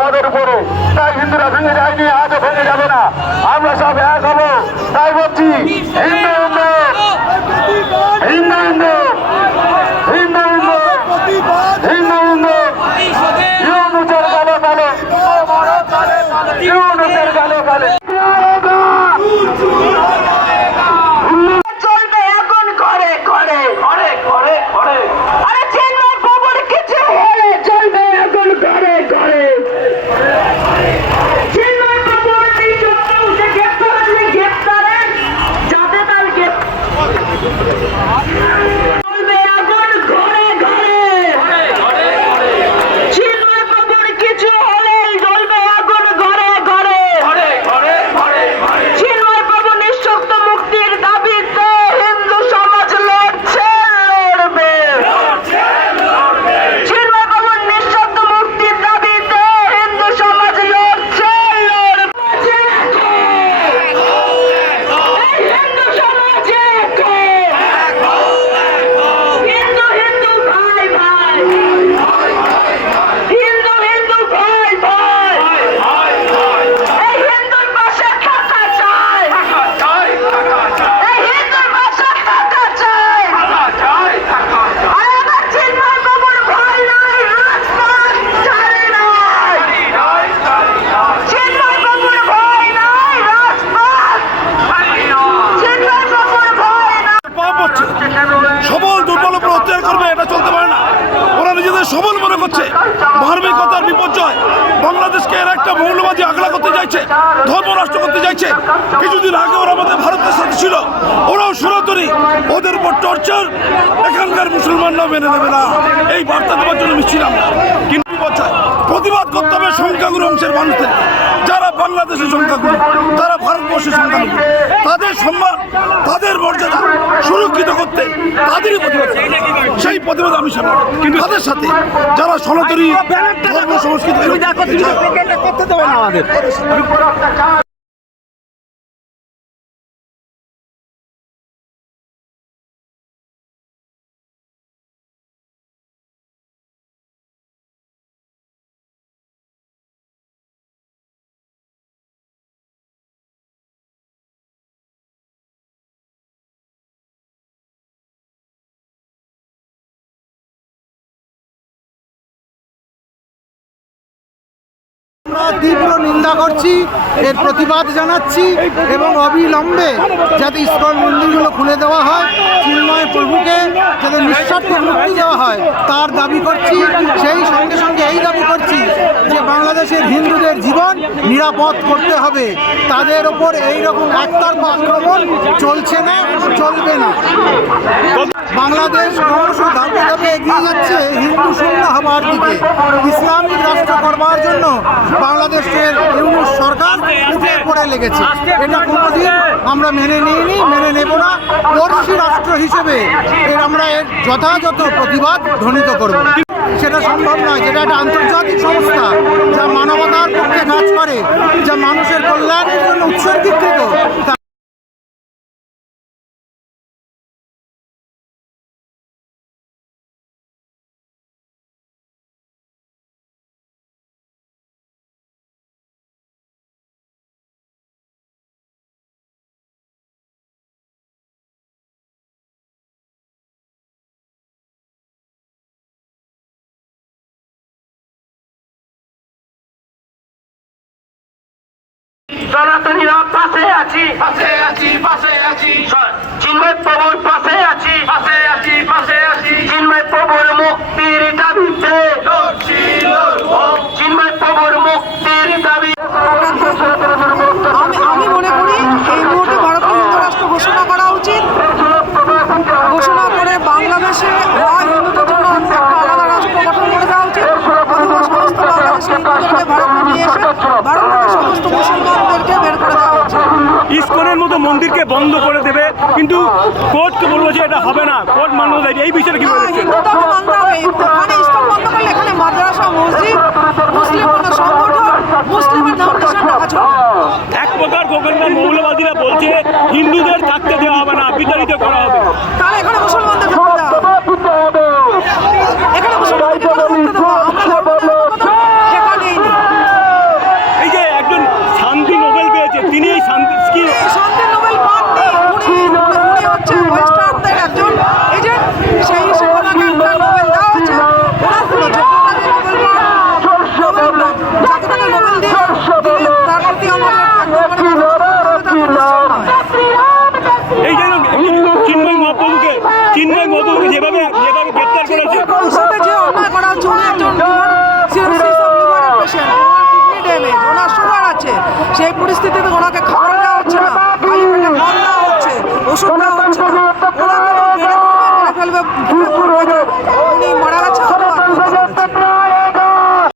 আমাদের উপরে। তাই হিন্দুরা ভেঙে যায়নি, আজও ভেঙে যাবে না। আমরা সব এক হব। তাই বলছি নিজেদের সবল মনে করছে। মানবিকতার বিপর্যয়। বাংলাদেশকে এর একটা মৌলবাদী আগলা করতে চাইছে। ধর্ম রাষ্ট্র করতে চাইছে। কিছুদিন আগে ওরা আমাদের ভারতের সাথে ছিল। ওরাও সনাতনী। ওদের উপর টর্চার এখানকার মুসলমানরাও মেনে নেবে না। এই বার্তা দেওয়ার জন্য মিছিল আমরা। কিন্তু প্রতিবাদ করতে হবে সংখ্যাগুরু অংশের মানুষদের। যারা বাংলাদেশের সংখ্যাগুরু, তারা ভারতবর্ষের সংখ্যাগুরু। তাদের সম্মান করতে তাদেরই প্রতিবাদ। সেই প্রতিবাদ আমি সামনে কিন্তু তাদের সাথে যারা সনাতনী ধর্ম সংস্কৃতি তীব্র নিন্দা করছি, এর প্রতিবাদ জানাচ্ছি এবং অবিলম্বে যাতে ইস্কন মন্দিরগুলো খুলে দেওয়া হয়, চিন্ময় প্রভুকে যাতে নিঃস্বার্থ মুক্তি দেওয়া হয়, তার দাবি করছি। সেই সঙ্গে সঙ্গে এই দাবি করছি যে বাংলাদেশের হিন্দুদের জীবন নিরাপদ করতে হবে। তাদের ওপর এই রকম একতরফা আক্রমণ চলছে না, চলবে না। বাংলাদেশ ক্রমশ ধাপে ধাপে এগিয়ে যাচ্ছে হিন্দু শূন্য হবার দিকে। ইসলামিক রাষ্ট্র করবার জন্য বাংলাদেশের ইউনুস সরকার উঠে পড়ে লেগেছে। এটা কোনোদিন আমরা মেনে নিইনি, মেনে নেব না। পড়শি রাষ্ট্র হিসেবে এর আমরা এর যথাযথ প্রতিবাদ ধ্বনিত করব। সেটা সম্ভব নয়। যেটা একটা আন্তর্জাতিক সংস্থা যা মানবতার পক্ষে কাজ করে, যা মানুষের কল্যাণের জন্য উৎসর্গীকৃত সনাতনীরা পাশে আছি। পাশে আছি পাশে আছি। চিন্ময় প্রভুর পাশে আছি। পাশে আছি পাশে আছি। চিন্ময় প্রভুর মুক্তির দাবিতে চিন্ময় প্রভুর মুক্তির দাবি। আমি আমি মনে করি এই মুহূর্তে ভারতকে হিন্দু রাষ্ট্র ঘোষণা করা উচিত। ঘোষণা করে বাংলাদেশে হয় হিন্দুদের জন্য একটা আলাদা রাষ্ট্র গঠন করে দেওয়া উচিত। অথবা সমস্ত বাংলাদেশি হিন্দুদেরকে ভারতে নিয়ে এসে ভারত থেকে সমস্ত মুসলমানদেরকে বের করে দেওয়া উচিত ইস্কনের মতো মন্দিরকে বন্ধ করে দেবে। কিন্তু কোর্টকে বলব যে এটা হবে না। কোর্ট মান্য দেয় এই বিষয়টা কি বলেছে না। এক প্রকার গোকর্ণের মৌলবাদীরা বলছে হিন্দুদের থাকতে দেওয়া হবে না বিতাড়িত করা হবে। তাহলে এখানে সেই পরিস্থিতিতে ওনাকে খাবার দেওয়া হচ্ছে না। খালি পেটে খাওয়া দেওয়া হচ্ছে। ওষুধ দেওয়া হচ্ছে না। ওনাকে মেরে ফেলবে মেরে ফেলবে